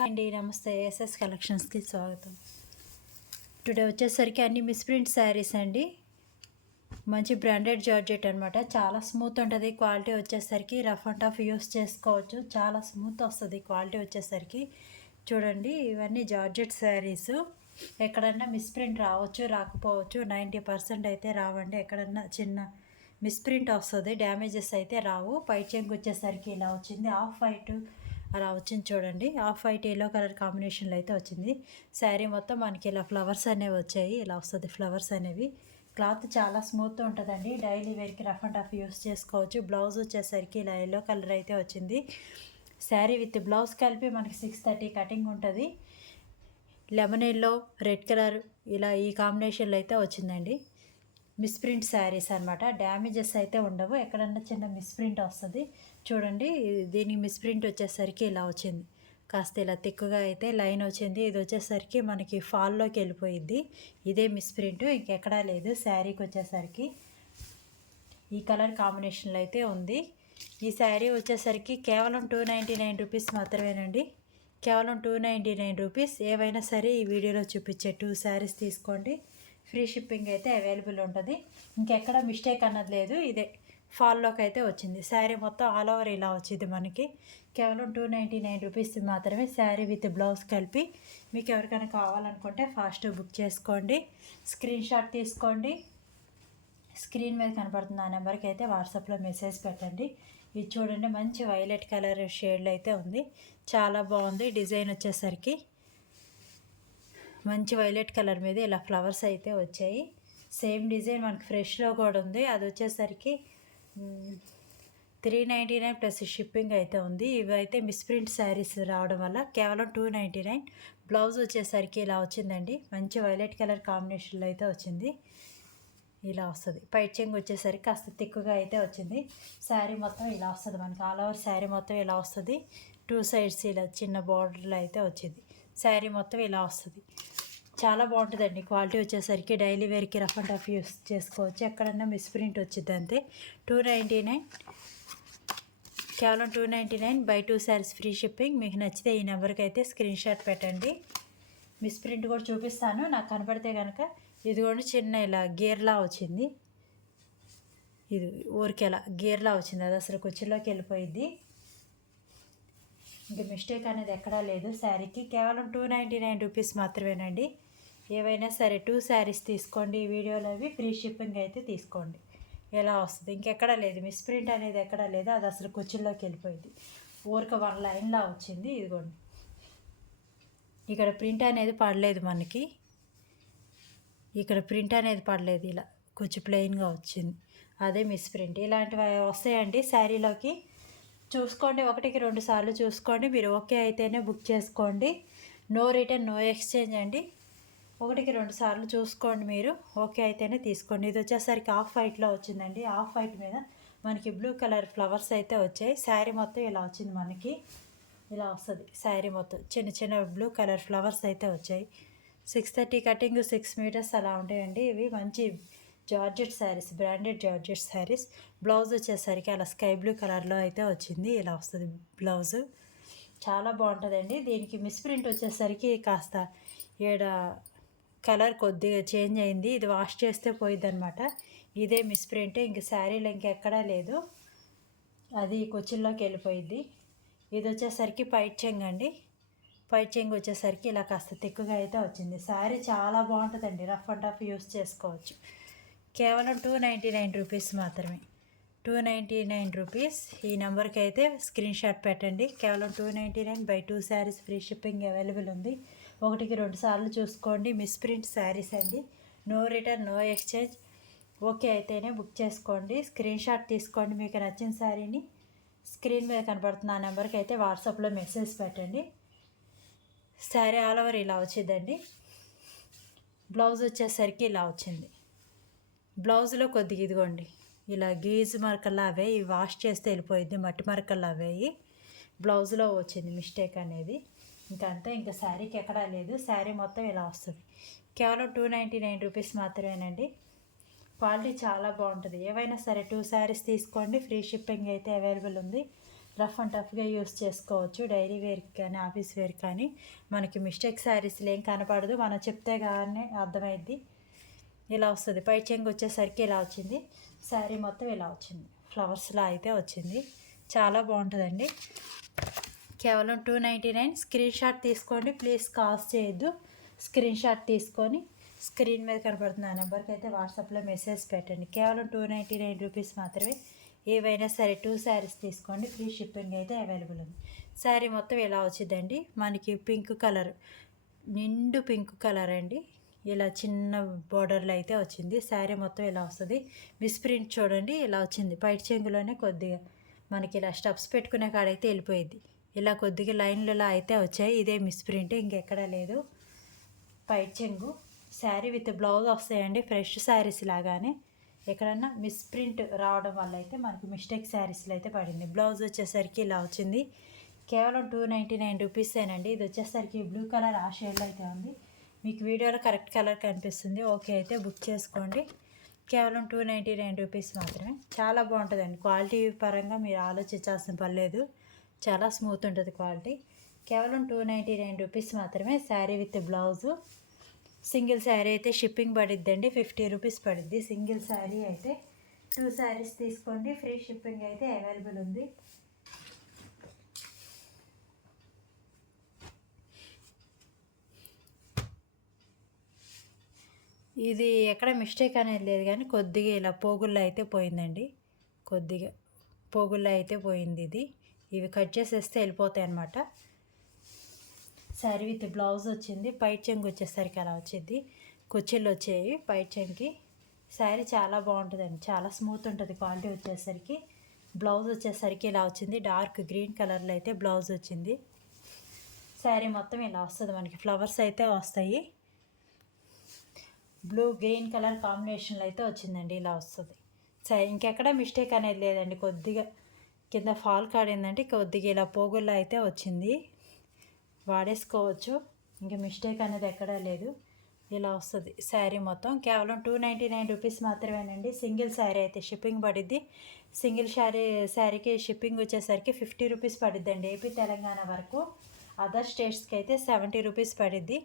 Hi అండి, నమస్తే. SS కలెక్షన్స్కి స్వాగతం. టుడే వచ్చేసరికి అన్ని మిస్ప్రింట్ శారీస్ అండి. మంచి బ్రాండెడ్ జార్జెట్ అనమాట. చాలా స్మూత్ ఉంటుంది. క్వాలిటీ వచ్చేసరికి రఫ్ అండ్ టఫ్ యూస్ చేసుకోవచ్చు. చాలా స్మూత్ వస్తుంది క్వాలిటీ వచ్చేసరికి. చూడండి, ఇవన్నీ జార్జెట్ శారీస్. ఎక్కడన్నా మిస్ప్రింట్ రావచ్చు, రాకపోవచ్చు. 90% అయితే రావండి. ఎక్కడన్నా చిన్న మిస్ప్రింట్ వస్తుంది, డ్యామేజెస్ అయితే రావు. పై చెంగు వచ్చేసరికి ఇలా వచ్చింది, ఆఫ్ వైట్ అలా వచ్చింది. చూడండి, ఆఫ్ వైట్ ఎల్లో కలర్ కాంబినేషన్లో అయితే వచ్చింది. శారీ మొత్తం మనకి ఇలా ఫ్లవర్స్ అనేవి వచ్చాయి. ఇలా వస్తుంది ఫ్లవర్స్ అనేవి. క్లాత్ చాలా స్మూత్ ఉంటుందండి. డైలీ వేర్కి రఫ్ అండ్ టఫ్ యూస్ చేసుకోవచ్చు. బ్లౌజ్ వచ్చేసరికి ఇలా ఎల్లో కలర్ అయితే వచ్చింది. శారీ విత్ బ్లౌజ్ కలిపి మనకి 630 కటింగ్ ఉంటుంది. లెమన్ ఎల్లో, రెడ్ కలర్ ఇలా ఈ కాంబినేషన్లో అయితే వచ్చిందండి. మిస్ప్రింట్ శారీస్ అనమాట. డ్యామేజెస్ అయితే ఉండవు. ఎక్కడన్నా చిన్న మిస్ప్రింట్ వస్తుంది. చూడండి, దీనికి మిస్ప్రింట్ వచ్చేసరికి ఇలా వచ్చింది. కాస్త ఇలా తిక్కుగా అయితే లైన్ వచ్చింది. ఇది వచ్చేసరికి మనకి ఫాల్లోకి వెళ్ళిపోయింది. ఇదే మిస్ప్రింట్, ఇంకెక్కడా లేదు. శారీకి వచ్చేసరికి ఈ కలర్ కాంబినేషన్లో అయితే ఉంది. ఈ శారీ వచ్చేసరికి కేవలం 299 రూపీస్ మాత్రమేనండి. కేవలం 299 రూపీస్. ఏవైనా సరే ఈ వీడియోలో చూపించే 2 శారీస్ తీసుకోండి. ఫ్రీ షిప్పింగ్ అయితే అవైలబుల్ ఉంటుంది. ఇంకెక్కడ మిస్టేక్ అన్నది లేదు. ఇదే ఫాల్లోకి అయితే వచ్చింది. శారీ మొత్తం ఆల్ ఓవర్ ఇలా వచ్చింది మనకి. కేవలం 299 రూపీస్ మాత్రమే. శారీ విత్ బ్లౌజ్ కలిపి. మీకు ఎవరికైనా కావాలనుకుంటే ఫాస్ట్ బుక్ చేసుకోండి. స్క్రీన్ షాట్ తీసుకోండి. స్క్రీన్ మీద కనపడుతుంది ఆ నెంబర్కి అయితే వాట్సాప్లో మెసేజ్ పెట్టండి. ఇది చూడండి, మంచి వైలెట్ కలర్ షేడ్లో అయితే ఉంది. చాలా బాగుంది. డిజైన్ వచ్చేసరికి మంచి వైలెట్ కలర్ మీద ఇలా ఫ్లవర్స్ అయితే వచ్చాయి. సేమ్ డిజైన్ మనకి ఫ్రెష్లో కూడా ఉంది. అది వచ్చేసరికి 399 ప్లస్ షిప్పింగ్ అయితే ఉంది. ఇవి అయితే మిస్ప్రింట్ శారీస్ రావడం వల్ల కేవలం 299. బ్లౌజ్ వచ్చేసరికి ఇలా వచ్చిందండి. మంచి వైలెట్ కలర్ కాంబినేషన్లో అయితే వచ్చింది. ఇలా వస్తుంది. పైట్ చెంగు వచ్చేసరికి కాస్త తిక్కుగా అయితే వచ్చింది. శారీ మొత్తం ఇలా వస్తుంది మనకి. ఆల్ ఓవర్ శారీ మొత్తం ఇలా వస్తుంది. 2 సైడ్స్ ఇలా చిన్న బార్డర్లో అయితే వచ్చింది. శారీ మొత్తం ఇలా వస్తుంది. చాలా బాగుంటుందండి. క్వాలిటీ వచ్చేసరికి డైలీ వేర్కి రఫ్ అండ్ టఫ్ యూస్ చేసుకోవచ్చు. ఎక్కడన్నా మిస్ప్రింట్ వచ్చింది అంతే. 299, కేవలం 299. Buy 2 sarees free shipping. మీకు నచ్చితే ఈ నెంబర్కి అయితే స్క్రీన్ షాట్ పెట్టండి. మిస్ప్రింట్ కూడా చూపిస్తాను. నాకు కనపడితే కనుక. ఇదిగోండి, చిన్న ఇలా గేర్లా వచ్చింది. ఇది ఊరికేలా గేర్లా వచ్చింది. అది అసలు కుర్చీలోకి వెళ్ళిపోయింది. ఇంకా మిస్టేక్ అనేది ఎక్కడా లేదు. శారీకి కేవలం 299 రూపీస్ మాత్రమేనండి. ఏవైనా సరే 2 శారీస్ తీసుకోండి. ఈ వీడియోలో అవి ఫ్రీ షిప్పింగ్ అయితే తీసుకోండి. ఎలా వస్తుంది, ఇంకెక్కడా లేదు. మిస్ప్రింట్ అనేది ఎక్కడా లేదు. అది అసలు కుర్చీలోకి వెళ్ళిపోయింది. ఊరిక 1 లైన్లా వచ్చింది. ఇదిగోండి, ఇక్కడ ప్రింట్ అనేది పడలేదు మనకి. ఇక్కడ ప్రింట్ అనేది పడలేదు. ఇలా కొంచెం ప్లెయిన్గా వచ్చింది. అదే మిస్ప్రింట్. ఇలాంటివి వస్తాయండి శారీలోకి. చూసుకోండి, 1కి 2 సార్లు చూసుకోండి. మీరు ఓకే అయితేనే బుక్ చేసుకోండి. నో రిటర్న్, నో ఎక్స్చేంజ్ అండి. 1కి 2 సార్లు చూసుకోండి. మీరు ఓకే అయితేనే తీసుకోండి. ఇది వచ్చేసరికి ఆఫ్ వైట్లో వచ్చిందండి. ఆఫ్ వైట్ మీద మనకి బ్లూ కలర్ ఫ్లవర్స్ అయితే వచ్చాయి. శారీ మొత్తం ఇలా వచ్చింది మనకి. ఇలా వస్తుంది శారీ మొత్తం. చిన్న చిన్న బ్లూ కలర్ ఫ్లవర్స్ అయితే వచ్చాయి. 630 కటింగ్, 6 మీటర్స్ అలా ఉంటాయండి. ఇవి మంచి georgette saris, branded georgette saris. Blouse వచ్చేసరికి అలా స్కై బ్లూ కలర్లో అయితే వచ్చింది. ఇలా వస్తుంది బ్లౌజ్. చాలా బాగుంటుందండి. దీనికి మిస్ప్రింట్ వచ్చేసరికి కాస్త ఏడ కలర్ కొద్దిగా చేంజ్ అయింది. ఇది వాష్ చేస్తే పోయిద్ది అనమాట. ఇదే మిస్ప్రింట్. ఇంక శారీలో ఇంకెక్కడా లేదు. అది కుర్చీల్లోకి వెళ్ళిపోయిద్ది. ఇది వచ్చేసరికి పైట్ చెంగు అండి. పైట్ చెంగు వచ్చేసరికి ఇలా కాస్త తిక్కుగా అయితే వచ్చింది. శారీ చాలా బాగుంటుందండి. రఫ్ అండ్ టఫ్ యూస్ చేసుకోవచ్చు. కేవలం 299 రూపీస్ మాత్రమే. 299 రూపీస్. ఈ నెంబర్కి అయితే స్క్రీన్ షాట్ పెట్టండి. కేవలం 299. Buy 2 sarees free shipping available ఉంది. 1కి 2 సార్లు చూసుకోండి. మిస్ప్రింట్ శారీస్ అండి. No return, no exchange. Okay అయితేనే బుక్ చేసుకోండి. స్క్రీన్ షాట్ తీసుకోండి. మీకు నచ్చిన శారీని స్క్రీన్ మీద కనబడుతున్న ఆ నెంబర్కి అయితే వాట్సాప్లో మెసేజ్ పెట్టండి. శారీ ఆల్ ఓవర్ ఇలా వచ్చిందండి. బ్లౌజ్ వచ్చేసరికి ఇలా వచ్చింది. బ్లౌజ్లో కొద్దిగా ఇదిగోండి ఇలా గీజు మరకల్లా అవే. ఇవి వాష్ చేస్తే వెళ్ళిపోయింది. మట్టి మరకల్లా అవేయి. బ్లౌజ్లో వచ్చింది మిస్టేక్ అనేది. ఇంకంతే, ఇంకా శారీకి ఎక్కడా లేదు. శారీ మొత్తం ఇలా వస్తుంది. కేవలం 299 రూపీస్ మాత్రమేనండి. క్వాలిటీ చాలా బాగుంటుంది. ఏవైనా సరే 2 శారీస్ తీసుకోండి. ఫ్రీ షిప్పింగ్ అయితే అవైలబుల్ ఉంది. రఫ్ అండ్ టఫ్గా యూస్ చేసుకోవచ్చు. డైలీ వేర్కి కానీ ఆఫీస్ వేర్ కానీ మనకి మిస్టేక్ శారీస్లో ఏం కనపడదు, మనం చెప్తే కానీ అర్థమైద్ది. ఇలా వస్తుంది. పై చెంగు వచ్చేసరికి ఇలా వచ్చింది. శారీ మొత్తం ఇలా వచ్చింది, ఫ్లవర్స్లా అయితే వచ్చింది. చాలా బాగుంటుందండి. కేవలం 299. స్క్రీన్ షాట్ తీసుకోండి ప్లీజ్, కాల్స్ చేయొద్దు. స్క్రీన్ షాట్ తీసుకొని స్క్రీన్ మీద కనపడుతున్న ఆ నెంబర్కి అయితే వాట్సాప్లో మెసేజ్ పెట్టండి. కేవలం 299 రూపీస్ మాత్రమే. ఏవైనా సరే 2 శారీస్ తీసుకోండి, ఫ్రీ షిప్పింగ్ అయితే అవైలబుల్ ఉంది. శారీ మొత్తం ఇలా వచ్చిందండి. మనకి పింక్ కలర్, నిండు పింక్ కలర్ అండి. ఇలా చిన్న బోర్డర్లో అయితే వచ్చింది. శారీ మొత్తం ఇలా వస్తుంది. మిస్ప్రింట్ చూడండి ఇలా వచ్చింది. పైట చెంగులోనే కొద్దిగా మనకి ఇలా స్టెప్స్ పెట్టుకునే కాడైతే వెళ్ళిపోయింది. ఇలా కొద్దిగా లైన్లలో అయితే వచ్చాయి. ఇదే మిస్ప్రింట్, ఇంకెక్కడా లేదు. పైట చెంగు శారీ విత్ బ్లౌజ్ వస్తాయండి, ఫ్రెష్ శారీస్ లాగానే. ఎక్కడన్నా మిస్ప్రింట్ రావడం వల్ల అయితే మనకి మిస్టేక్ శారీస్లో అయితే పడింది. బ్లౌజ్ వచ్చేసరికి ఇలా వచ్చింది. కేవలం 299 రూపీసేనండి. ఇది వచ్చేసరికి బ్లూ కలర్ ఆ షేడ్లో అయితే ఉంది. మీకు వీడియోలో కరెక్ట్ కలర్ కనిపిస్తుంది. ఓకే అయితే బుక్ చేసుకోండి. కేవలం 299 రూపీస్ మాత్రమే. చాలా బాగుంటుందండి. క్వాలిటీ పరంగా మీరు ఆలోచించాల్సిన పని లేదు. చాలా స్మూత్ ఉంటుంది క్వాలిటీ. కేవలం 299 రూపీస్ మాత్రమే. Sari with blouse. Single sari అయితే షిప్పింగ్ పడిద్దండి, 50 రూపీస్ పడిద్ది సింగిల్ శారీ అయితే. 2 శారీస్ తీసుకోండి, ఫ్రీ షిప్పింగ్ అయితే అవైలబుల్ ఉంది. ఇది ఎక్కడ మిస్టేక్ అనేది లేదు కానీ కొద్దిగా ఇలా పోగుల్లో అయితే పోయిందండి. కొద్దిగా పోగుల్లో అయితే పోయింది ఇది. ఇవి కట్ చేసేస్తే వెళ్ళిపోతాయి అన్నమాట. శారీ విత్ బ్లౌజ్ వచ్చింది. పైట చెంగు వచ్చేసరికి అలా వచ్చింది. కుచ్చిళ్ళు వచ్చాయి పైట చెంగుకి. శారీ చాలా బాగుంటుందండి, చాలా స్మూత్ ఉంటుంది క్వాలిటీ వచ్చేసరికి. బ్లౌజ్ వచ్చేసరికి ఇలా వచ్చింది. డార్క్ గ్రీన్ కలర్లో అయితే బ్లౌజ్ వచ్చింది. శారీ మొత్తం ఇలా వస్తుంది. మనకి ఫ్లవర్స్ అయితే వస్తాయి. బ్లూ గ్రీన్ కలర్ కాంబినేషన్లో అయితే వచ్చిందండి, ఇలా వస్తుంది. సరే, ఇంకెక్కడ మిస్టేక్ అనేది లేదండి. కొద్దిగా కింద ఫాల్ కాడిందంటే కొద్దిగా ఇలా పోగుల్లో అయితే వచ్చింది. వాడేసుకోవచ్చు, ఇంకా మిస్టేక్ అనేది ఎక్కడా లేదు. ఇలా వస్తుంది శారీ మొత్తం. కేవలం 299 రూపీస్ మాత్రమేనండి. సింగిల్ శారీ అయితే షిప్పింగ్ పడిద్ది. సింగిల్ శారీకి షిప్పింగ్ వచ్చేసరికి 50 రూపీస్ పడిద్దండి ఏపీ తెలంగాణ వరకు. అదర్ స్టేట్స్కి అయితే 70 రూపీస్ పడిద్ది.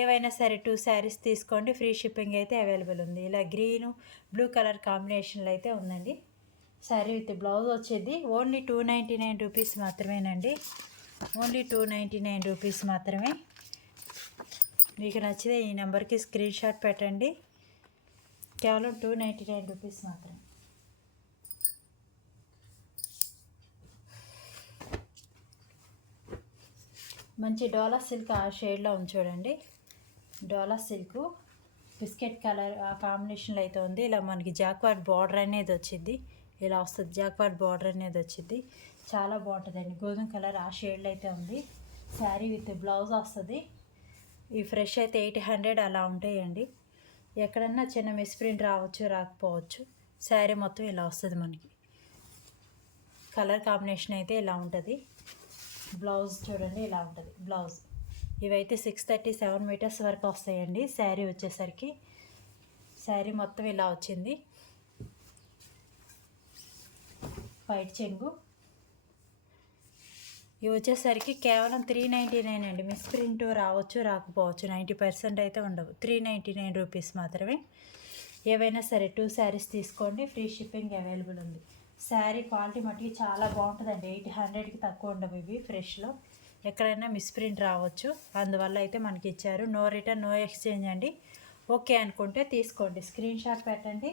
ఏవైనా సరే 2 శారీస్ తీసుకోండి, ఫ్రీ షిప్పింగ్ అయితే అవైలబుల్ ఉంది. ఇలా గ్రీను బ్లూ కలర్ కాంబినేషన్లో అయితే ఉందండి. శారీ విత్ బ్లౌజ్ వచ్చేది. ఓన్లీ 299 రూపీస్ మాత్రమేనండి. ఓన్లీ 299 రూపీస్ మాత్రమే. మీకు నచ్చితే ఈ నెంబర్కి స్క్రీన్ షాట్ పెట్టండి. కేవలం 299 రూపీస్ మాత్రమే. మంచి డోలా సిల్క్ ఆ షేడ్లో ఉంది చూడండి. డోలా సిల్క్ బిస్కెట్ కలర్ ఆ కాంబినేషన్లో అయితే ఉంది. ఇలా మనకి జాక్వార్డ్ బార్డర్ అనేది వచ్చింది. ఇలా వస్తుంది, జాక్వార్డ్ బార్డర్ అనేది వచ్చింది. చాలా బాగుంటుందండి. గోధుమ కలర్ ఆ షేడ్లో అయితే ఉంది. శారీ విత్ బ్లౌజ్ వస్తుంది. ఈ ఫ్రెష్ అయితే 800 అలా ఉంటాయండి. ఎక్కడన్నా చిన్న మిస్ప్రింట్ రావచ్చు, రాకపోవచ్చు. శారీ మొత్తం ఇలా వస్తుంది. మనకి కలర్ కాంబినేషన్ అయితే ఇలా ఉంటుంది. బ్లౌజ్ చూడండి ఇలా ఉంటుంది బ్లౌజ్. ఇవైతే 637 మీటర్స్ వరకు వస్తాయండి శారీ వచ్చేసరికి. శారీ మొత్తం ఇలా వచ్చింది. పైట చెంగు ఇవి వచ్చేసరికి కేవలం 399 అండి. మిస్ప్రింట్ రావచ్చు, రాకపోవచ్చు, 90% అయితే ఉండవు. 399 రూపీస్ మాత్రమే. ఏవైనా సరే 2 శారీస్ తీసుకోండి, ఫ్రీ షిప్పింగ్ అవైలబుల్ ఉంది. శారీ క్వాలిటీ మటుకి చాలా బాగుంటుందండి. 800కి తక్కువ ఉండవు ఇవి ఫ్రెష్లో. ఎక్కడైనా మిస్ప్రింట్ రావచ్చు, అందువల్ల అయితే మనకి ఇచ్చారు. నో రిటర్న్ నో ఎక్స్చేంజ్ అండి. ఓకే అనుకుంటే తీసుకోండి, స్క్రీన్ షాట్ పెట్టండి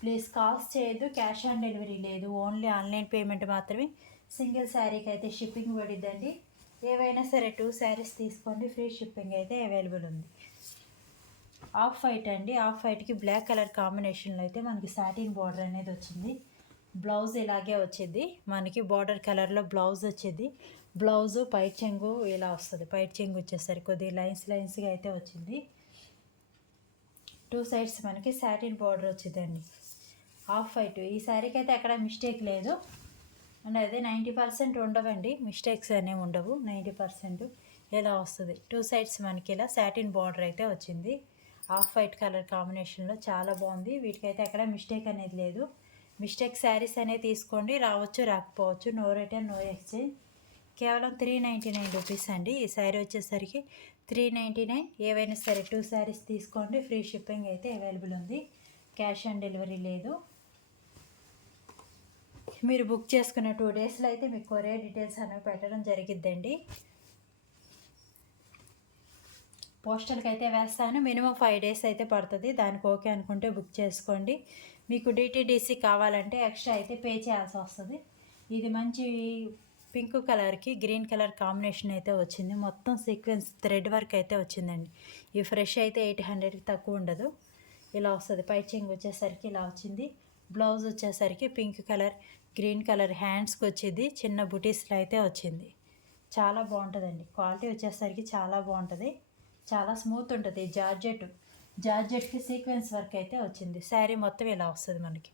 ప్లీజ్. కాల్స్ చేయొద్దు, క్యాష్ ఆన్ డెలివరీ లేదు, ఓన్లీ ఆన్లైన్ పేమెంట్ మాత్రమే. సింగిల్ శారీకి అయితే షిప్పింగ్ పడిద్దండి. ఏవైనా సరే 2 శారీస్ తీసుకోండి, ఫ్రీ షిప్పింగ్ అయితే అవైలబుల్ ఉంది. ఆఫ్ వైట్ అండి. ఆఫ్ వైట్కి బ్లాక్ కలర్ కాంబినేషన్లో అయితే మనకి సాటిన్ బార్డర్ అనేది వచ్చింది. బ్లౌజ్ ఇలాగే వచ్చింది. మనకి బార్డర్ కలర్లో బ్లౌజ్ వచ్చేది. బ్లౌజు పైట చెంగు ఇలా వస్తుంది. పైట చెంగు వచ్చేసరికి కొద్దిగా లైన్స్గా అయితే వచ్చింది. 2 సైడ్స్ మనకి సాటిన్ బార్డర్ వచ్చిందండి. Off white. ఈ శారీకి అయితే ఎక్కడ మిస్టేక్ లేదు అండ్ అదే 90% ఉండవండి, మిస్టేక్స్ అనేవి ఉండవు. 90% ఇలా వస్తుంది. 2 సైడ్స్ మనకి ఇలా సాటిన్ బార్డర్ అయితే వచ్చింది. ఆఫ్ వైట్ కలర్ కాంబినేషన్లో చాలా బాగుంది. వీటికైతే ఎక్కడ మిస్టేక్ అనేది లేదు. మిస్టేక్ శారీస్ అనేది తీసుకోండి, రావచ్చు రాకపోవచ్చు, నో రిటర్న్ నో ఎక్స్చేంజ్. కేవలం 399 రూపీస్ అండి. ఈ శారీ వచ్చేసరికి 399. ఏవైనా సరే 2 శారీస్ తీసుకోండి, ఫ్రీ షిప్పింగ్ అయితే అవైలబుల్ ఉంది, క్యాష్ ఆన్ డెలివరీ లేదు. మీరు బుక్ చేసుకున్న 2 డేస్లో అయితే మీకు కొరియర్ డీటెయిల్స్ అనేవి పెట్టడం జరిగిద్దండి. పోస్టల్కి అయితే వేస్తాను, మినిమం 5 డేస్ అయితే పడుతుంది. దానికి ఓకే అనుకుంటే బుక్ చేసుకోండి. మీకు డిటీడీసీ కావాలంటే ఎక్స్ట్రా అయితే పే చేయాల్సి వస్తుంది. ఇది మంచి పింక్ కలర్కి గ్రీన్ కలర్ కాంబినేషన్ అయితే వచ్చింది. మొత్తం సీక్వెన్స్ థ్రెడ్ వర్క్ అయితే వచ్చిందండి. ఈ ఫ్రెష్ అయితే 800కి తక్కువ ఉండదు. ఇలా వస్తుంది. పైచింగ్ వచ్చేసరికి ఇలా వచ్చింది. బ్లౌజ్ వచ్చేసరికి పింక్ కలర్ గ్రీన్ కలర్ హ్యాండ్స్కి వచ్చేది, చిన్న బుటీస్లో అయితే వచ్చింది. చాలా బాగుంటుందండి. క్వాలిటీ వచ్చేసరికి చాలా బాగుంటుంది, చాలా స్మూత్ ఉంటుంది. జార్జెట్కి సీక్వెన్స్ వర్క్ అయితే వచ్చింది. శారీ మొత్తం ఇలా వస్తుంది. మనకి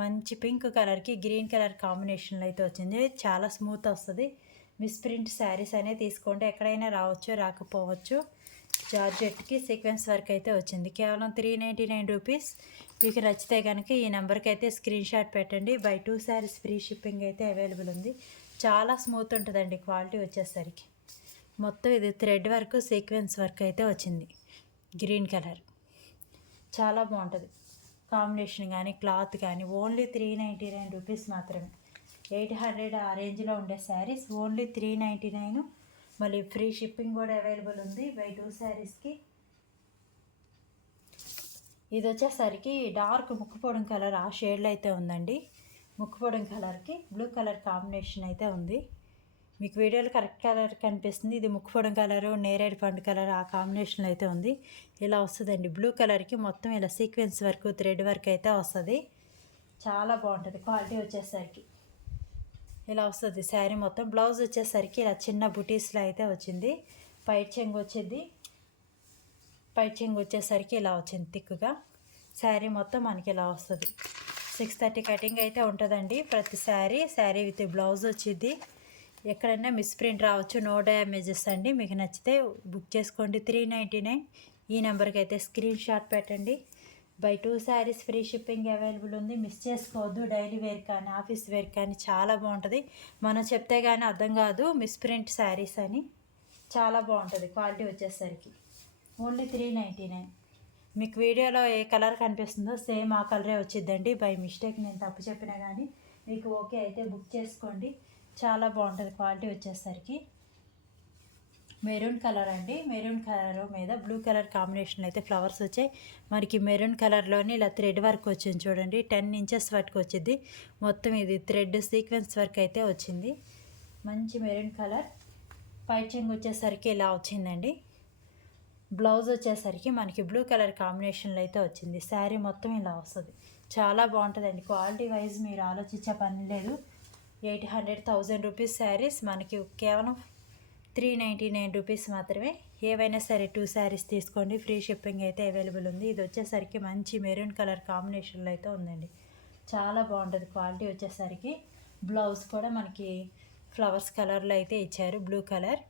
మంచి పింక్ కలర్కి గ్రీన్ కలర్ కాంబినేషన్లో అయితే వచ్చింది. చాలా స్మూత్ వస్తుంది. మిస్ప్రింట్ శారీస్ అనేది తీసుకోండి, ఎక్కడైనా రావచ్చు రాకపోవచ్చు. జార్జెట్కి సీక్వెన్స్ వర్క్ అయితే వచ్చింది. కేవలం 399 రూపీస్. మీకు నచ్చితే కనుక ఈ నెంబర్కి అయితే స్క్రీన్ షాట్ పెట్టండి. బై 2 శారీస్ ఫ్రీ షిప్పింగ్ అయితే అవైలబుల్ ఉంది. చాలా స్మూత్ ఉంటుందండి క్వాలిటీ వచ్చేసరికి. మొత్తం ఇది థ్రెడ్ వర్క్ సీక్వెన్స్ వర్క్ అయితే వచ్చింది. గ్రీన్ కలర్ చాలా బాగుంటుంది. కాంబినేషన్ కానీ క్లాత్ కానీ ఓన్లీ 399 రూపీస్ మాత్రమే. 800 ఆ రేంజ్లో ఉండే శారీస్ ఓన్లీ 399. మళ్ళీ ఫ్రీ షిప్పింగ్ కూడా అవైలబుల్ ఉంది బై 2 శారీస్కి. ఇది వచ్చేసరికి డార్క్ ముక్కుపొడం కలర్ ఆ షేడ్లో అయితే ఉందండి. ముక్కుపొడం కలర్కి బ్లూ కలర్ కాంబినేషన్ అయితే ఉంది. మీకు వీడియోలో కరెక్ట్ కలర్ కనిపిస్తుంది. ఇది ముక్కుపొడం కలరు నేరేడు పండు కలర్ ఆ కాంబినేషన్లో అయితే ఉంది. ఇలా వస్తుందండి. బ్లూ కలర్కి మొత్తం ఇలా సీక్వెన్స్ వర్క్ థ్రెడ్ వర్క్ అయితే వస్తుంది. చాలా బాగుంటుంది క్వాలిటీ వచ్చేసరికి. ఇలా వస్తుంది శారీ మొత్తం. బ్లౌజ్ వచ్చేసరికి ఇలా చిన్న బుటీస్లో అయితే వచ్చింది. పైట్ చెంగు వచ్చింది. పైట్ చెంగు వచ్చేసరికి ఇలా వచ్చింది థిక్గా. శారీ మొత్తం మనకి ఇలా వస్తుంది. 630 కటింగ్ అయితే ఉంటుందండి ప్రతి శారీ విత్ బ్లౌజ్ వచ్చింది. ఎక్కడైనా మిస్ప్రింట్ రావచ్చు, నో డ్యామేజెస్ అండి. మీకు నచ్చితే బుక్ చేసుకోండి. 399. ఈ నెంబర్కి అయితే స్క్రీన్ షాట్ పెట్టండి. By 2 sarees free shipping available ఉంది. మిస్ చేసుకోవద్దు. డైలీ వేర్ కానీ ఆఫీస్ వేర్ కానీ చాలా బాగుంటుంది. మనం చెప్తే కానీ అర్థం కాదు మిస్ప్రింట్ శారీస్ అని. చాలా బాగుంటుంది క్వాలిటీ వచ్చేసరికి. ఓన్లీ 399. మీకు వీడియోలో ఏ కలర్ కనిపిస్తుందో సేమ్ ఆ కలరే వచ్చిందండి. బై మిస్టేక్ నేను తప్పు చెప్పినా కానీ మీకు ఓకే అయితే బుక్ చేసుకోండి. చాలా బాగుంటుంది క్వాలిటీ వచ్చేసరికి. మెరూన్ కలర్ అండి. మెరూన్ కలర్ మీద బ్లూ కలర్ కాంబినేషన్ అయితే ఫ్లవర్స్ వచ్చాయి. మనకి మెరూన్ కలర్లోని ఇలా థ్రెడ్ వర్క్ వచ్చింది చూడండి. 10 ఇంచెస్ వర్క్ వచ్చింది. మొత్తం ఇది థ్రెడ్ సీక్వెన్స్ వర్క్ అయితే వచ్చింది. మంచి మెరూన్ కలర్. పైచింగ్ వచ్చేసరికి ఇలా వచ్చిందండి. బ్లౌజ్ వచ్చేసరికి మనకి బ్లూ కలర్ కాంబినేషన్లో అయితే వచ్చింది. శారీ మొత్తం ఇలా వస్తుంది. చాలా బాగుంటుందండి. క్వాలిటీ వైజ్ మీరు ఆలోచించే పని లేదు. 800,000 రూపీస్ శారీస్ మనకి కేవలం 399 రూపీస్ మాత్రమే. ఏవైనా సరే 2 శారీస్ తీసుకోండి, ఫ్రీ షిప్పింగ్ అయితే అవైలబుల్ ఉంది. ఇది వచ్చేసరికి మంచి మెరూన్ కలర్ కాంబినేషన్లో అయితే ఉందండి. చాలా బాగుంటుంది క్వాలిటీ వచ్చేసరికి. బ్లౌజ్ కూడా మనకి ఫ్లవర్స్ కలర్లో అయితే ఇచ్చారు, బ్లూ కలర్.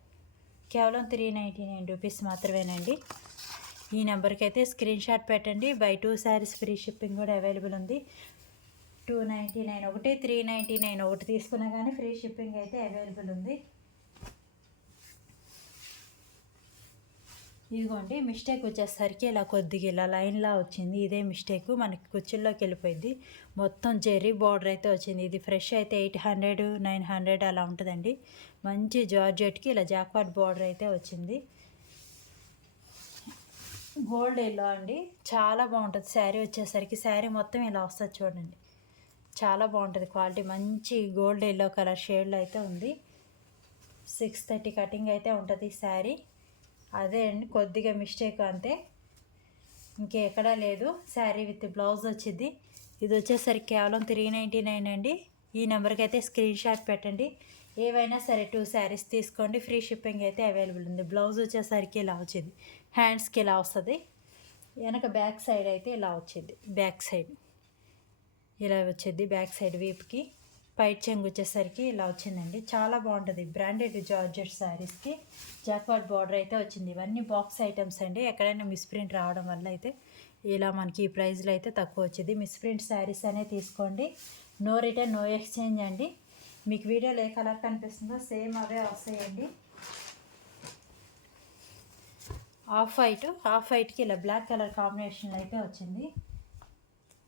కేవలం 399 రూపీస్ మాత్రమేనండి. ఈ నెంబర్కి అయితే స్క్రీన్ షాట్ పెట్టండి. బై 2 శారీస్ ఫ్రీ షిప్పింగ్ కూడా అవైలబుల్ ఉంది. 299 ఒకటి, 399 ఒకటి తీసుకున్నా కానీ ఫ్రీ షిప్పింగ్ అయితే అవైలబుల్ ఉంది. ఇదిగోండి మిస్టేక్ వచ్చేసరికి ఇలా కొద్దిగా ఇలా లైన్లా వచ్చింది. ఇదే మిస్టేక్ మనకి కుచ్చుల్లోకి వెళ్ళిపోయింది. మొత్తం జెర్రీ బార్డర్ అయితే వచ్చింది. ఇది ఫ్రెష్ అయితే 800, 900 అలా ఉంటుందండి. మంచి జార్జెట్కి ఇలా జాక్పాట్ బార్డర్ అయితే వచ్చింది. గోల్డ్ ఎల్లో అండి. చాలా బాగుంటుంది శారీ వచ్చేసరికి. శారీ మొత్తం ఇలా వస్తుంది చూడండి. చాలా బాగుంటుంది క్వాలిటీ. మంచి గోల్డ్ ఎల్లో కలర్ షేడ్లో అయితే ఉంది. 630 కటింగ్ అయితే ఉంటుంది శారీ. అదే అండి కొద్దిగా మిస్టేక్ అంతే, ఇంకెక్కడా లేదు. శారీ విత్ బ్లౌజ్ వచ్చింది. ఇది వచ్చేసరికి కేవలం 399 అండి. ఈ నెంబర్కి అయితే స్క్రీన్ షాట్ పెట్టండి. ఏవైనా సరే 2 శారీస్ తీసుకోండి, ఫ్రీ షిప్పింగ్ అయితే అవైలబుల్ ఉంది. బ్లౌజ్ వచ్చేసరికి ఇలా వచ్చింది. హ్యాండ్స్కి ఇలా వస్తుంది. వెనక బ్యాక్ సైడ్ అయితే ఇలా వచ్చింది. బ్యాక్ సైడ్ ఇలా వచ్చేది. బ్యాక్ సైడ్ వీపుకి పైట్ చెంగు వచ్చేసరికి ఇలా వచ్చిందండి. చాలా బాగుంటుంది. బ్రాండెడ్ జార్జెట్ శారీస్కి జాక్పాట్ బార్డర్ అయితే వచ్చింది. ఇవన్నీ బాక్స్ ఐటమ్స్ అండి. ఎక్కడైనా మిస్ప్రింట్ రావడం వల్ల అయితే ఇలా మనకి ఈ ప్రైస్లో అయితే తక్కువ వచ్చింది. మిస్ప్రింట్ శారీస్ అనే తీసుకోండి. నో రిటర్న్ నో ఎక్స్చేంజ్ అండి. మీకు వీడియోలో ఏ కలర్ కనిపిస్తుందో సేమ్ అవే వస్తాయండి. ఆఫ్ వైట్కి ఇలా బ్లాక్ కలర్ కాంబినేషన్ అయితే వచ్చింది.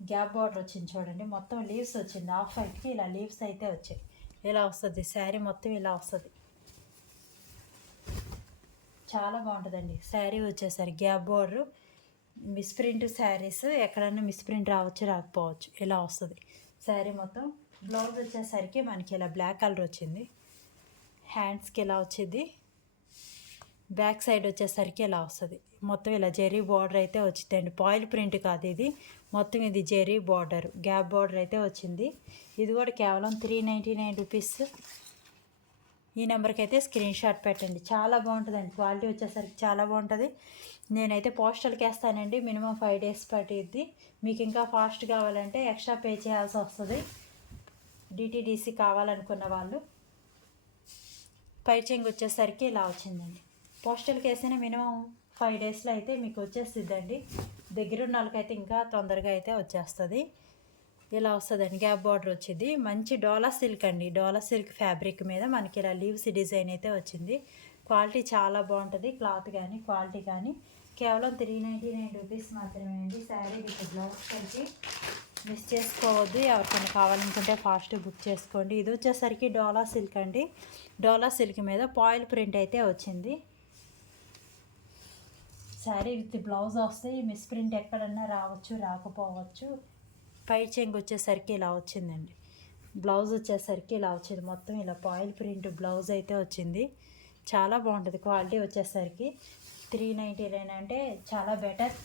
గ్యాప్ బార్డర్ వచ్చింది చూడండి. మొత్తం లీవ్స్ వచ్చింది. ఆఫ్ వైట్కి ఇలా లీవ్స్ అయితే వచ్చాయి. ఇలా వస్తుంది శారీ మొత్తం ఇలా వస్తుంది. చాలా బాగుంటుందండి శారీ వచ్చేసరి గ్యాప్ బార్డర్. మిస్ప్రింట్ శారీస్ ఎక్కడన్నా మిస్ప్రింట్ రావచ్చు రాకపోవచ్చు. ఇలా వస్తుంది శారీ మొత్తం. బ్లౌజ్ వచ్చేసరికి మనకి ఇలా బ్లాక్ కలర్ వచ్చింది. హ్యాండ్స్కి ఇలా వచ్చింది. బ్యాక్ సైడ్ వచ్చేసరికి ఇలా వస్తుంది. మొత్తం ఇలా జెరీ బార్డర్ అయితే వచ్చిందండి. పాయిల్ ప్రింట్ కాదు ఇది, మొత్తం ఇది జెరీ బార్డర్ గ్యాప్ బార్డర్ అయితే వచ్చింది. ఇది కూడా కేవలం 399 రూపీస్. ఈ నెంబర్కి అయితే స్క్రీన్ షాట్ పెట్టండి. చాలా బాగుంటుందండి. క్వాలిటీ వచ్చేసరికి చాలా బాగుంటుంది. నేనైతే పోస్టల్కి వేస్తానండి. మినిమం 5 days పట్టిద్ది. మీకు ఇంకా ఫాస్ట్ కావాలంటే ఎక్స్ట్రా పే చేయాల్సి వస్తుంది. డిటీడీసీ కావాలనుకున్న వాళ్ళు. పైచింగ్ వచ్చేసరికి ఇలా వచ్చిందండి. పోస్టల్కి వేసిన మినిమం 5 daysలో అయితే మీకు వచ్చేస్తుందండి. దగ్గరున్న వాళ్ళకైతే ఇంకా తొందరగా అయితే వచ్చేస్తుంది. ఇలా వస్తుందండి. గ్యాప్ బార్డర్ వచ్చింది. మంచి డోలా సిల్క్ అండి. డోలా సిల్క్ ఫ్యాబ్రిక్ మీద మనకి ఇలా లీవ్స్ డిజైన్ అయితే వచ్చింది. క్వాలిటీ చాలా బాగుంటుంది. క్లాత్ కానీ క్వాలిటీ కానీ. కేవలం 399 రూపీస్ మాత్రమే అండి. శారీ విత్ బ్లౌజ్ కలిపి. మిస్ చేసుకోవద్దు. ఎవరికైనా కావాలనుకుంటే ఫాస్ట్ బుక్ చేసుకోండి. ఇది వచ్చేసరికి డోలా సిల్క్ అండి. డోలా సిల్క్ మీద పాయిల్ ప్రింట్ అయితే వచ్చింది. శారీ విత్ బ్లౌజ్ వస్తే మిస్ ప్రింట్ ఎక్కడన్నా రావచ్చు రాకపోవచ్చు. పై చెంగు వచ్చేసరికి ఇలా వచ్చిందండి. బ్లౌజ్ వచ్చేసరికి ఇలా వచ్చింది. మొత్తం ఇలా పాయిల్ ప్రింట్ బ్లౌజ్ అయితే వచ్చింది. చాలా బాగుంటుంది. క్వాలిటీ వచ్చేసరికి 399 అంటే చాలా బెటర్.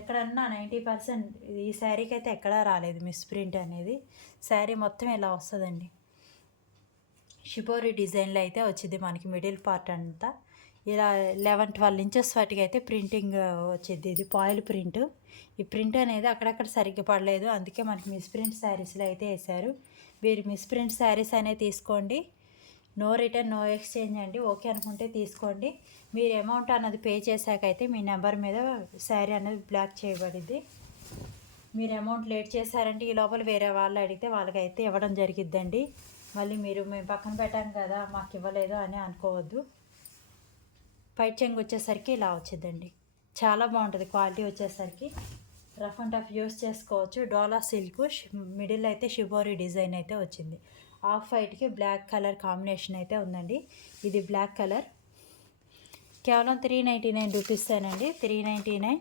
ఎక్కడన్నా 90% ఈ శారీకి అయితే ఎక్కడా రాలేదు మిస్ ప్రింట్ అనేది. శారీ మొత్తం ఇలా వస్తుందండి. షిబోరి డిజైన్లో అయితే వచ్చింది మనకి మిడిల్ పార్ట్ అంతా. ఇలా 11-12 ఇంచెస్ వాటికి అయితే ప్రింటింగ్ వచ్చింది. ఇది పాయిల్ ప్రింట్. ఈ ప్రింట్ అనేది అక్కడక్కడ సరిగ్గా పడలేదు, అందుకే మనకి మిస్ప్రింట్ శారీస్లో అయితే వేశారు. మీరు మిస్ప్రింట్ శారీస్ అనేది తీసుకోండి. నో రిటర్న్ నో ఎక్స్చేంజ్ అండి. ఓకే అనుకుంటే తీసుకోండి. మీరు అమౌంట్ అన్నది పే చేశాకైతే మీ నెంబర్ మీద శారీ అనేది బ్లాక్ చేయబడింది. మీరు అమౌంట్ లేట్ చేశారంటే ఈ లోపల వేరే వాళ్ళు అడిగితే వాళ్ళకైతే ఇవ్వడం జరిగిద్దండి. మళ్ళీ మీరు మేము పక్కన పెట్టాం కదా మాకు ఇవ్వలేదు అని అనుకోవద్దు. పైట్ చెంగు వచ్చేసరికి ఇలా వచ్చిందండి. చాలా బాగుంటుంది. క్వాలిటీ వచ్చేసరికి రఫ్ అండ్ టఫ్ యూస్ చేసుకోవచ్చు. డోలా సిల్క్ మిడిల్ అయితే షిబోరి డిజైన్ అయితే వచ్చింది. ఆఫ్ వైట్కి బ్లాక్ కలర్ కాంబినేషన్ అయితే ఉందండి. ఇది బ్లాక్ కలర్. కేవలం 399 రూపీసేనండి. 399.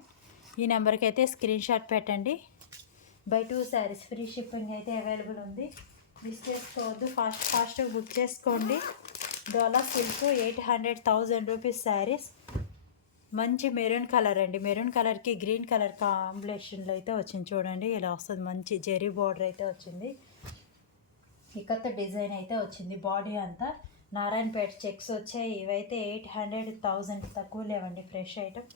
ఈ నెంబర్కి అయితే స్క్రీన్ షాట్ పెట్టండి. బై 2 శారీస్ ఫ్రీ షిప్పింగ్ అయితే అవైలబుల్ ఉంది. మిస్ చేసుకోవద్దు. ఫాస్ట్గా బుక్ చేసుకోండి. డోలా సిల్క్ 800,000 రూపీస్ శారీస్. మంచి మెరూన్ కలర్ అండి. మెరూన్ కలర్కి గ్రీన్ కలర్ కాంబినేషన్లో అయితే వచ్చింది చూడండి. ఇలా వస్తుంది. మంచి జెరీ బార్డర్ అయితే వచ్చింది. ఇకత్త డిజైన్ అయితే వచ్చింది. బాడీ అంతా నారాయణపేట చెక్స్ వచ్చాయి. ఇవైతే 800,000 తక్కువ లేవండి. Fresh item.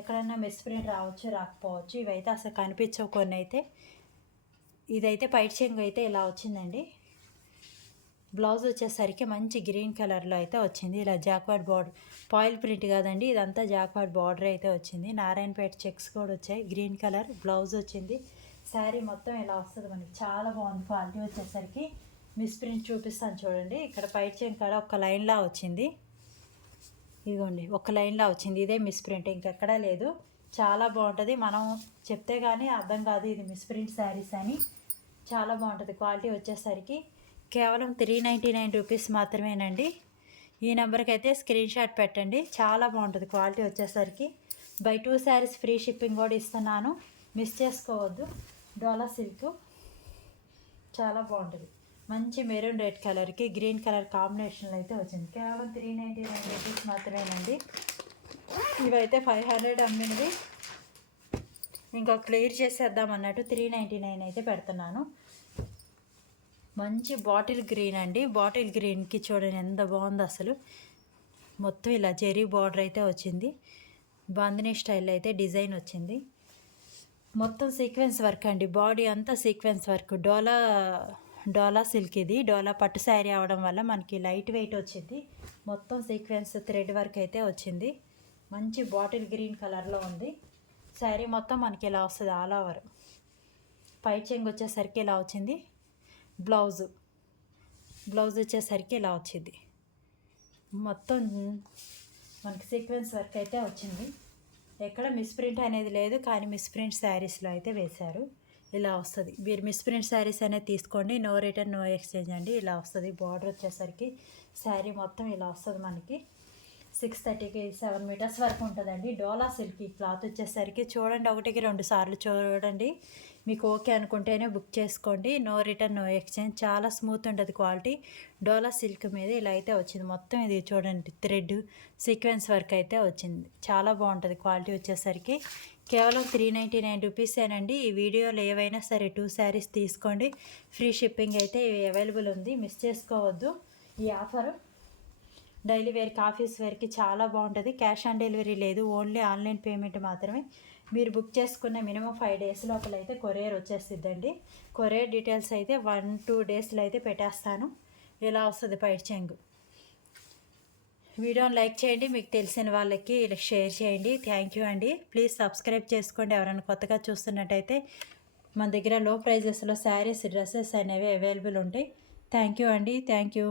ఎక్కడన్నా మిస్ ప్రింట్ రావచ్చు రాకపోవచ్చు. ఇవైతే అసలు కనిపించవు కొన్ని అయితే. ఇదైతే పైట్ చెంగు అయితే ఇలా వచ్చిందండి. బ్లౌజ్ వచ్చేసరికి మంచి గ్రీన్ కలర్లో అయితే వచ్చింది. ఇలా జాక్వాడ్ బార్డర్, పాయిల్ ప్రింట్ కాదండి ఇదంతా జాక్వాడ్ బార్డర్ అయితే వచ్చింది. నారాయణపేట చెక్స్ కూడా వచ్చాయి. గ్రీన్ కలర్ బ్లౌజ్ వచ్చింది. శారీ మొత్తం ఇలా వస్తుంది మనకి. చాలా బాగుంది. క్వాలిటీ వచ్చేసరికి మిస్ ప్రింట్ చూపిస్తాను చూడండి. ఇక్కడ పైట్ చెంగు కాడ ఒక లైన్లా వచ్చింది. ఇదిగోండి ఒక లైన్లా వచ్చింది. ఇదే మిస్ ప్రింట్, ఇంకెక్కడా లేదు. చాలా బాగుంటుంది. మనం చెప్తే కానీ అర్థం కాదు ఇది మిస్ ప్రింట్ శారీస్ అని. చాలా బాగుంటుంది. క్వాలిటీ వచ్చేసరికి కేవలం 399 రూపీస్ మాత్రమేనండి. ఈ నెంబర్కి అయితే స్క్రీన్ షాట్ పెట్టండి. చాలా బాగుంటుంది. క్వాలిటీ వచ్చేసరికి బై 2 శారీస్ ఫ్రీ షిప్పింగ్ కూడా ఇస్తున్నాను. మిస్ చేసుకోవద్దు. డోలా సిల్క్ చాలా బాగుంటుంది. మంచి మెరూన్ రెడ్ కలర్కి గ్రీన్ కలర్ కాంబినేషన్లో అయితే వచ్చింది. కేవలం 399 రూపీస్ మాత్రమేనండి. ఇవైతే 500 అమ్మినవి. ఇంకా క్లియర్ చేసేద్దాం అన్నట్టు 399 అయితే పెడుతున్నాను. మంచి బాటిల్ గ్రీన్ అండి. బాటిల్ గ్రీన్కి చూడండి ఎంత బాగుందో అసలు. మొత్తం ఇలా జెరీ బార్డర్ అయితే వచ్చింది. బాందినీ స్టైల్ అయితే డిజైన్ వచ్చింది. మొత్తం సీక్వెన్స్ వర్క్ అండి. బాడీ అంతా సీక్వెన్స్ వర్క్. డోలా సిల్క్ ఇది. డోలా పట్టు శారీ అవడం వల్ల మనకి లైట్ వెయిట్ వచ్చింది. మొత్తం సీక్వెన్స్ థ్రెడ్ వర్క్ అయితే వచ్చింది. మంచి బాటిల్ గ్రీన్ కలర్లో ఉంది. శారీ మొత్తం మనకి ఇలా వస్తుంది ఆల్ ఓవర్. పై చెంగు వచ్చేసరికి ఇలా వచ్చింది. బ్లౌజ్ వచ్చేసరికి ఇలా వచ్చింది. మొత్తం మనకి సీక్వెన్స్ వర్క్ అయితే వచ్చింది. ఎక్కడ మిస్ప్రింట్ అనేది లేదు, కానీ మిస్ప్రింట్ శారీస్లో అయితే వేశారు. ఇలా వస్తుంది. మీరు మిస్ప్రింట్ శారీస్ అనేది తీసుకోండి, నో రిటర్న్ నో ఎక్స్చేంజ్ అండి. ఇలా వస్తుంది. బార్డర్ వచ్చేసరికి శారీ మొత్తం ఇలా వస్తుంది. మనకి 630కి 7 మీటర్స్ వరకు ఉంటుందండి. డోలా సిల్క్ ఈ క్లాత్ వచ్చేసరికి చూడండి, 1కి 2 సార్లు చూడండి. మీకు ఓకే అనుకుంటేనే బుక్ చేసుకోండి. No return no exchange. చాలా స్మూత్ ఉంటుంది క్వాలిటీ. డోలా సిల్క్ మీద ఇలా అయితే వచ్చింది. మొత్తం ఇది చూడండి, థ్రెడ్ సీక్వెన్స్ వర్క్ అయితే వచ్చింది. చాలా బాగుంటుంది క్వాలిటీ వచ్చేసరికి. కేవలం 399 రూపీసేనండి. ఈ వీడియోలో ఏవైనా సరే 2 శారీస్ తీసుకోండి. ఫ్రీ షిప్పింగ్ అయితే అవైలబుల్ ఉంది. మిస్ చేసుకోవద్దు ఈ ఆఫరు. డైలీ వేర్కి, ఆఫీస్ వేర్కి చాలా బాగుంటుంది. క్యాష్ ఆన్ డెలివరీ లేదు, ఓన్లీ ఆన్లైన్ పేమెంట్ మాత్రమే. మీరు బుక్ చేసుకున్న మినిమం 5 డేస్ లోపల అయితే కొరియర్ వచ్చేస్తుందండి. కొరియర్ డీటెయిల్స్ అయితే 1-2 డేస్లో అయితే పెట్టేస్తాను. ఇలా వస్తుంది పై చెంగు. వీడియోని లైక్ చేయండి, మీకు తెలిసిన వాళ్ళకి ఇలా షేర్ చేయండి. థ్యాంక్ యూ అండి. ప్లీజ్ సబ్స్క్రైబ్ చేసుకోండి. ఎవరైనా కొత్తగా చూస్తున్నట్టయితే మన దగ్గర లో ప్రైజెస్లో శారీస్, డ్రెస్సెస్ అనేవి అవైలబుల్ ఉంటాయి. థ్యాంక్ యూ అండి. Thank you.